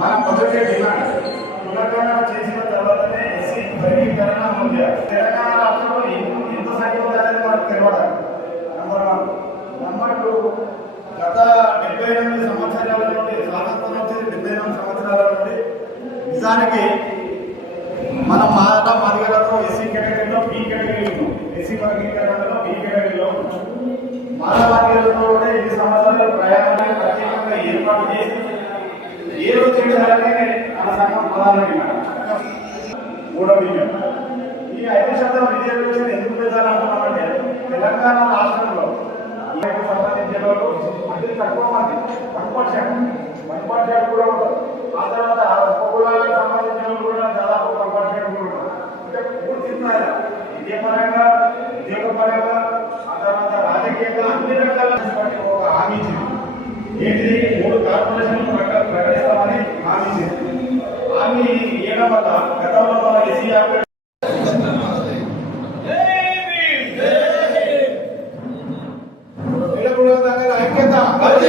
Demand Telangana చేసిన తర్వాతనే SC వర్గీకరణ చేయాలి తెలంగాణ రాష్ట్రంలో ఎంత సంఖ్య ఉంది అనేది మనకు తెలియాలి నెంబర్ వన్ నెంబర్ టూ గత డెబ్బై ఎనిమిది సంవత్సరాల నుండి స్వాతంత్రం వచ్చి డెబ్బై ఎనిమిది సంవత్సరాల నుండి నిజానికి మనం మాట మదిగలతో ఎస్సీ కేటగిరీలో బి కేటగిరీలో ఎస్సీ వర్గీకరణలో బి కేటగిరీలో ఉన్నాం. మానవాళిలో కూడా ఈ సంవత్సరాల ప్రయాణాన్ని ప్రత్యేకంగా ఏర్పాటు చేసి ఏడు రోజు చేయాలని మన సంఘం ప్రధాన డిమాండ్. మూడో డిమాండ్. ఈ ఐదు శాతం రిజర్వేషన్ ఎందుకు పెంచాలంటున్నామంటే తెలంగాణ రాష్ట్రంలో ఈయనకు సంబంధించిన వాళ్ళు అతి తక్కువ మంది వన్ పర్సెంట్ వన్ పర్సెంట్ కూడా ఉంటారు ఆ తర్వాత ఒక్క కులాలకు సంబంధించిన వాళ్ళు కూడా దాదాపు వన్ పర్సెంట్ కూడా ఉంటారు అంటే పూర్తి స్థాయిలో విద్యాపరంగా ఉద్యోగపరంగా ఆ తర్వాత రాజకీయంగా అన్ని రకాల హామీ ఇవ్వడం గతంలో ఎస్సీ యాభై ఐక్యత పార్టీ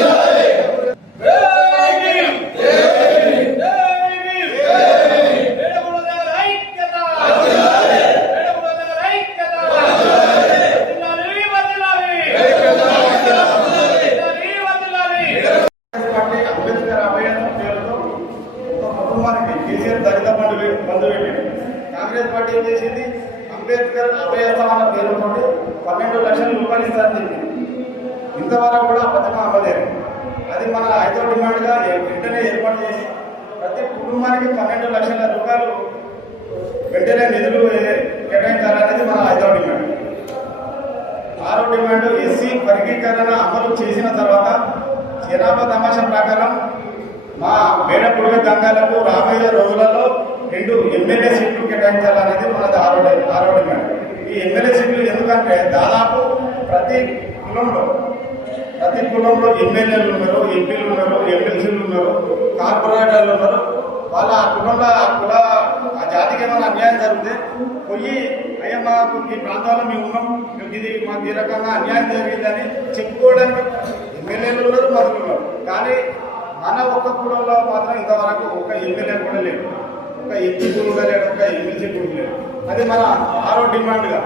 అంబేద్కర్ అభయాన్ని పేరుతో ఒక కుటుంబానికి కేసీఆర్ దళిత బంధు వే- బంధు పెట్టింది పార్టీ ఏం చేసింది. అంబేద్కర్ అభయస్థానం అన్న పేరుతో పన్నెండు లక్షల రూపాయలు ఇస్తారని చెప్పింది. ఇంతవరకు కూడా పథకం అవ్వలేదు అది మన ఐదో డిమాండ్గా వెంటనే ఏర్పాటు చేసి ప్రతి కుటుంబానికి పన్నెండు లక్షల రూపాయలు వెంటనే నిధులు కేటాయించాలనేది మన ఐదో డిమాండ్. ఆరో డిమాండ్ ఎస్సీ వర్గీకరణ అమలు చేసిన తర్వాత జనాభా తమాషా ప్రకారం మా వేడ పురుగ దంగాలకు రాబోయే రోజులలో రెండు ఎమ్మెల్యే సీట్లు కేటాయించాలనేది మనది ఆరో ఆరో డిమాండ్ ఈ ఎమ్మెల్యే సీట్లు ఎందుకంటే దాదాపు ప్రతి కులంలో ప్రతి కులంలో ఎమ్మెల్యేలు ఉన్నారు ఎంపీలు ఉన్నారు ఎమ్మెల్సీలు ఉన్నారు కార్పొరేటర్లు ఉన్నారు. వాళ్ళ ఆ కులంలో ఆ కుల ఆ జాతికి ఏమైనా అన్యాయం జరిగితే పోయి అయ్యా మాకు ఈ ప్రాంతాల్లో మేము ఉన్నాం మేము ఇది మాకు ఈ రకంగా అన్యాయం జరిగిందని చెప్పుకోవడానికి ఎమ్మెల్యేలు ఉన్నారు మంత్రులు ఉన్నారు. కానీ మన ఒక్క కులంలో మాత్రం ఇంతవరకు ఒక ఎమ్మెల్యే కూడా లేదు. ఒక ఎంపీ కూడా లేడు ఒక ఎమ్మెల్సీ కూడా లేడు అది మన ఆరో డిమాండ్గా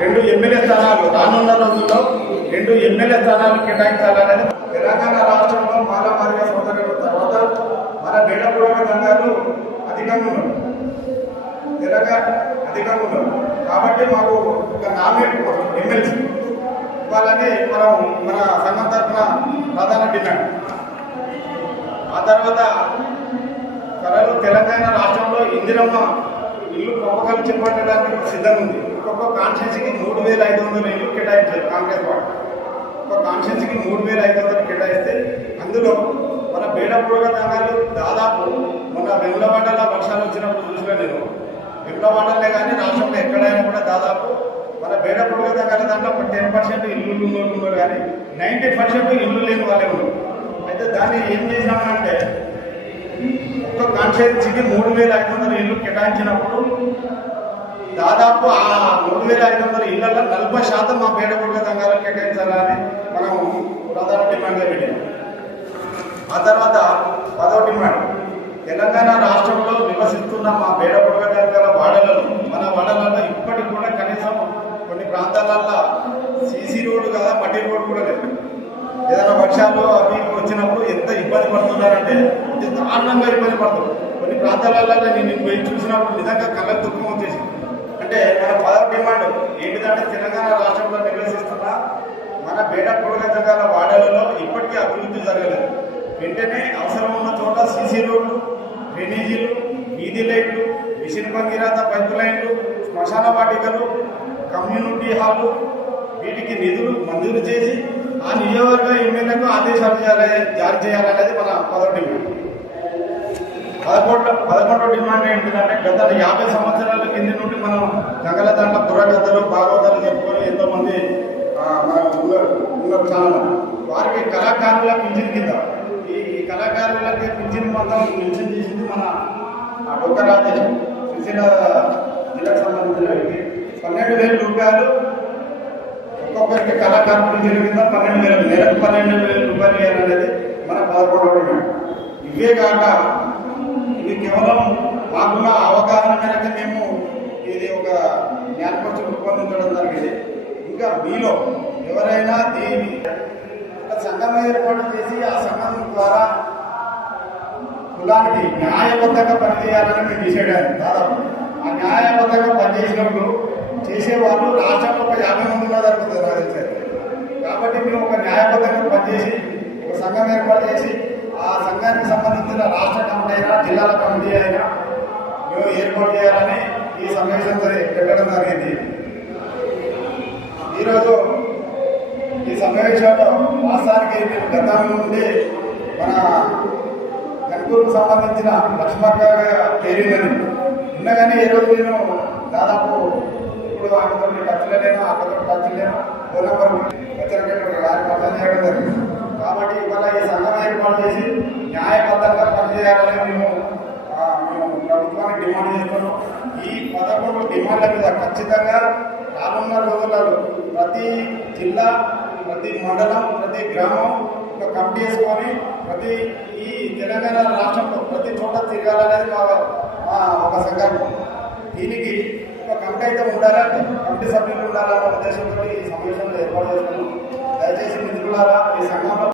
రెండు ఎమ్మెల్యే స్థానాలు రానున్న రోజుల్లో రెండు ఎమ్మెల్యే స్థానాలు కేటాయించాలనేది తెలంగాణ రాష్ట్రంలో మాల మార్గ సోదరుల తర్వాత మన బేడపూడక సంఘాలు అధికంగా ఉన్నారు తెలంగాణ అధికంగా ఉన్నారు కాబట్టి మాకు ఒక నామినేట్ ఎమ్మెల్సీ ఇవ్వాలని మనం మన సంఘం తరఫున ప్రధాన డిమాండ్. ఆ తర్వాత త్వరలో తెలంగాణ రాష్ట్రంలో ఇందిరమ్మ ఇల్లు పంపకాలు చేపట్టడానికి సిద్ధంగా ఉంది ఒక్కొక్క కాన్స్టిట్యూన్సీకి మూడు వేల ఐదు వందల ఇల్లు కేటాయించారు కాంగ్రెస్ పార్టీ ఒక కాన్స్టిట్యూన్సీకి మూడు వేల ఐదు వందలు కేటాయిస్తే అందులో మన బేడపూడగ తంగాలు దాదాపు మొన్న వెములవాడలో వర్షాలు వచ్చినప్పుడు చూసిన నేను. వెములవాడలే కానీ రాష్ట్రంలో ఎక్కడైనా కూడా దాదాపు మన బేడపూడగ తంగాల దాంట్లో ఒక టెన్ పర్సెంట్ ఇల్లు ఉన్నారు కానీ నైంటీ పర్సెంట్ ఇల్లు లేని వాళ్ళే ఉన్నారు. అయితే దాన్ని ఏం చేసినామంటే ఒక కాన్స్టిట్యూన్సీకి మూడు వేల ఐదు వందల ఇల్లు కేటాయించినప్పుడు దాదాపు ఆ మూడు వేల ఐదు వందల ఇళ్ళలో నలభై శాతం మా పేద కుటుంబ సంఘాలకు కేటాయించాలని మనం ప్రధాన డిమాండ్గా పెట్టాం. ఆ తర్వాత పదవ డిమాండ్ తెలంగాణ రాష్ట్రంలో నివసిస్తున్న మా పేద కుటుంబ సంఘాల వాడలలో మన వాడలలో ఇప్పటికి కూడా కనీసం కొన్ని ప్రాంతాలలో సీసీ రోడ్డు కదా మట్టి రోడ్డు కూడా లేదు. వర్షాలు అవి వచ్చినప్పుడు ఎంత ఇబ్బంది పడుతున్నారంటే అంటే దారుణంగా ఇబ్బంది పడుతున్నారు కొన్ని ప్రాంతాలలో నేను పోయి చూసినప్పుడు నిజంగా కళ్ళ దుఃఖం వచ్చేసి అంటే మన పదవ డిమాండ్ ఏంటిదంటే తెలంగాణ రాష్ట్రంలో నివసిస్తున్న మన బేడ పొడగజంగాల వాడలలో ఇప్పటికీ అభివృద్ధి జరగలేదు. వెంటనే అవసరం ఉన్న చోట సీసీ రోడ్లు డ్రైనేజీలు వీధి లైట్లు మిషన్ భగీరథ పైప్ లైన్లు శ్మశాన వాటికలు కమ్యూనిటీ హాలు వీటికి నిధులు మంజూరు చేసి ఆ నియోజకవర్గ ఎమ్మెల్యేకు ఆదేశాలు చేయాలి జారీ చేయాలనేది మన పదవి డిమాండ్. పదకొండు పదకొండో డిమాండ్ ఏంటంటే గత యాభై సంవత్సరాల కింద నుండి మనం గంగల దాంట్లో బుర్రకథలు భాగవతాలు చెప్పుకొని ఎంతో మంది ఆ, ఉన్నారు చాలా వారికి కళాకారుల పింఛన్ కింద. ఈ ఈ కళాకారులకి పింఛన్ మొత్తం మెన్షన్ చేసింది మన ఆ డొక్క రాజేష్. సుశీల జిల్లాకు సంబంధించిన వ్యక్తి. పన్నెండు వేల రూపాయలు ఒక్కొక్కరికి కళాకారులు జరిగిందా? పన్నెండు వేల నెలకు పన్నెండు వేల రూపాయలు వేయాలనేది మన పదకొండవ ఇవే కాక ఇది కేవలం మాకున్న అవగాహన మేరకు మేము ఇది ఒక జ్ఞానపరచం రూపొందించడం జరిగింది. ఇంకా మీలో ఎవరైనా దీని సంఘం ఏర్పాటు చేసి ఆ సంఘం ద్వారా కులానికి న్యాయబద్ధంగా పనిచేయాలని మేము డిసైడ్ అయ్యాను దాదాపు ఆ న్యాయబద్ధంగా పనిచేసినప్పుడు చేసేవాళ్ళు రాష్ట్రంలో ఒక యాభై మంది ఉన్నారు అనుకుంటుంది నాకు కాబట్టి మేము ఒక న్యాయబద్ధంగా పనిచేసి ఒక సంఘం ఏర్పాటు చేసి ఆ సంఘానికి సంబంధించిన రాష్ట్ర కమిటీ అయినా జిల్లాల కమిటీ అయినా మేము ఏర్పాటు చేయాలని ఈ సమావేశం పెట్టడం జరిగింది. ఈరోజు ఈ సమావేశంలో వాస్తవానికి నేను గతం నుండి మన కనుకూరుకు సంబంధించిన లక్ష్మక్క పేరిందని ఉన్నా కానీ రోజు నేను దాదాపు ఇప్పుడు ఆమెతో టచ్లో లేను అక్కతో టచ్ లేను ఫోన్ నెంబర్ హెచ్చరికలు వారి పనులు చేయడం జరిగింది కాబట్టి ఇవాళ ఈ సంఘం ఏర్పాటు చేసి న్యాయబద్ధంగా పనిచేయాలని మేము మేము ప్రభుత్వానికి డిమాండ్ చేస్తున్నాం ఈ పదకొండు డిమాండ్ల మీద ఖచ్చితంగా రానున్న రోజులలో ప్రతి జిల్లా ప్రతి మండలం ప్రతి గ్రామం ఒక కమిటీ వేసుకొని ప్రతి ఈ తెలంగాణ రాష్ట్రంలో ప్రతి చోట తిరగాలనేది మా ఒక సంకల్పం. దీనికి కమిటీ అయితే ఉండాలని కమిటీ సభ్యులు ఉండాలన్న ఉద్దేశంతో ఈ సమావేశంలో ఏర్పాటు చేస్తున్నాం దయచేసి మిత్రులారా ఈ సంఘంలో